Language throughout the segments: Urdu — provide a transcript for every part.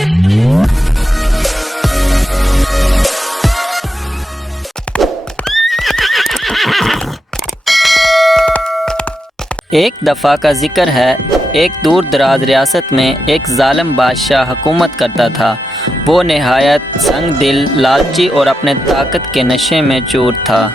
ایک دفعہ کا ذکر ہے، ایک دور دراز ریاست میں ایک ظالم بادشاہ حکومت کرتا تھا۔ وہ نہایت سنگ دل، لالچی اور اپنے طاقت کے نشے میں چور تھا۔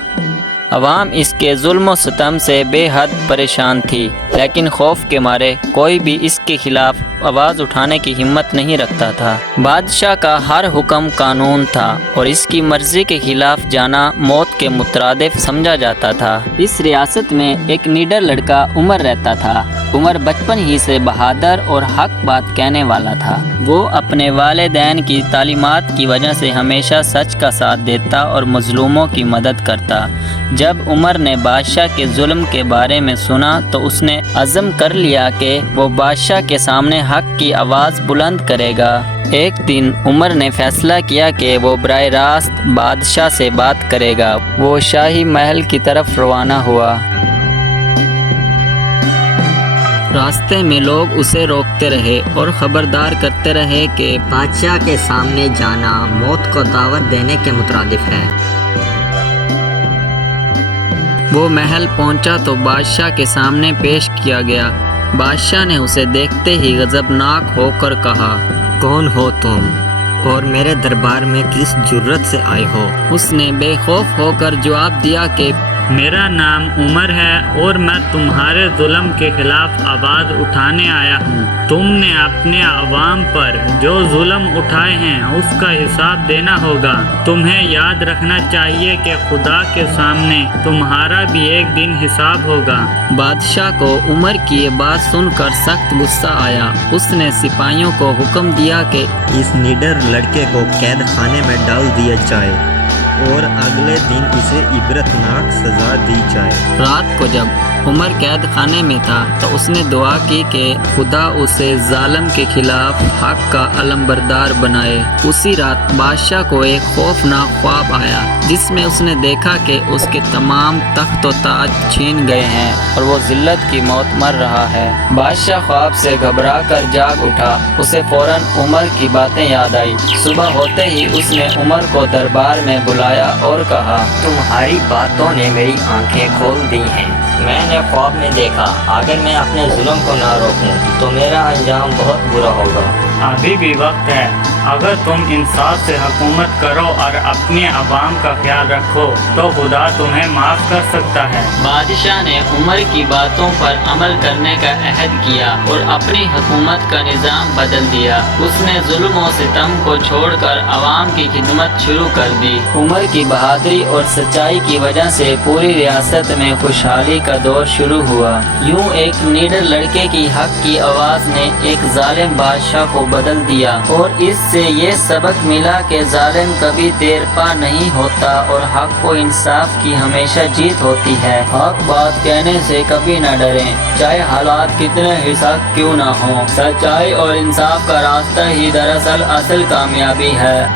عوام اس کے ظلم و ستم سے بے حد پریشان تھی، لیکن خوف کے مارے کوئی بھی اس کے خلاف آواز اٹھانے کی ہمت نہیں رکھتا تھا۔ بادشاہ کا ہر حکم قانون تھا اور اس کی مرضی کے خلاف جانا موت کے مترادف سمجھا جاتا تھا۔ اس ریاست میں ایک نڈر لڑکا عمر رہتا تھا۔ عمر بچپن ہی سے بہادر اور حق بات کہنے والا تھا۔ وہ اپنے والدین کی تعلیمات کی وجہ سے ہمیشہ سچ کا ساتھ دیتا اور مظلوموں کی مدد کرتا۔ جب عمر نے بادشاہ کے ظلم کے بارے میں سنا تو اس نے عزم کر لیا کہ وہ بادشاہ کے سامنے حق کی آواز بلند کرے گا۔ ایک دن عمر نے فیصلہ کیا کہ وہ براہ راست بادشاہ سے بات کرے گا۔ وہ شاہی محل کی طرف روانہ ہوا۔ راستے میں لوگ اسے روکتے رہے اور خبردار کرتے رہے کہ بادشاہ کے سامنے جانا موت کو دعوت دینے کے مترادف ہے۔ وہ محل پہنچا تو بادشاہ کے سامنے پیش کیا گیا۔ بادشاہ نے اسے دیکھتے ہی غضبناک ہو کر کہا، کون ہو تم اور میرے دربار میں کس جرت سے آئے ہو؟ اس نے بے خوف ہو کر جواب دیا کہ میرا نام عمر ہے اور میں تمہارے ظلم کے خلاف آواز اٹھانے آیا ہوں۔ تم نے اپنے عوام پر جو ظلم اٹھائے ہیں اس کا حساب دینا ہوگا۔ تمہیں یاد رکھنا چاہیے کہ خدا کے سامنے تمہارا بھی ایک دن حساب ہوگا۔ بادشاہ کو عمر کی یہ بات سن کر سخت غصہ آیا۔ اس نے سپاہیوں کو حکم دیا کہ اس نڈر لڑکے کو قید خانے میں ڈال دیا جائے اور اگلے دن اسے عبرتناک سزا دی جائے۔ رات کو جب عمر قید خانے میں تھا تو اس نے دعا کی کہ خدا اسے ظالم کے خلاف حق کا علمبردار بنائے۔ اسی رات بادشاہ کو ایک خوفناک خواب آیا جس میں اس نے دیکھا کہ اس کے تمام تخت و تاج چھین گئے ہیں اور وہ ذلت کی موت مر رہا ہے۔ بادشاہ خواب سے گھبرا کر جاگ اٹھا۔ اسے فوراً عمر کی باتیں یاد آئی۔ صبح ہوتے ہی اس نے عمر کو دربار میں بلایا اور کہا، تمہاری باتوں نے میری آنکھیں کھول دی ہیں۔ میں نے خواب میں دیکھا اگر میں اپنے ظلم کو نہ روکوں تو میرا انجام بہت برا ہوگا۔ ابھی بھی وقت ہے۔ اگر تم انصاف سے حکومت کرو اور اپنے عوام کا خیال رکھو تو خدا تمہیں معاف کر سکتا ہے۔ بادشاہ نے عمر کی باتوں پر عمل کرنے کا عہد کیا اور اپنی حکومت کا نظام بدل دیا۔ اس نے ظلم و ستم کو چھوڑ کر عوام کی خدمت شروع کر دی۔ عمر کی بہادری اور سچائی کی وجہ سے پوری ریاست میں خوشحالی کا دور شروع ہوا۔ یوں ایک نڈر لڑکے کی حق کی آواز نے ایک ظالم بادشاہ کو بدل دیا اور اس سے یہ سبق ملا کہ ظالم کبھی دیر پا نہیں ہوتا اور حق و انصاف کی ہمیشہ جیت ہوتی ہے۔ حق بات کہنے سے کبھی نہ ڈریں، چاہے حالات کتنے ہی سخت کیوں نہ ہوں۔ سچائی اور انصاف کا راستہ ہی دراصل اصل کامیابی ہے۔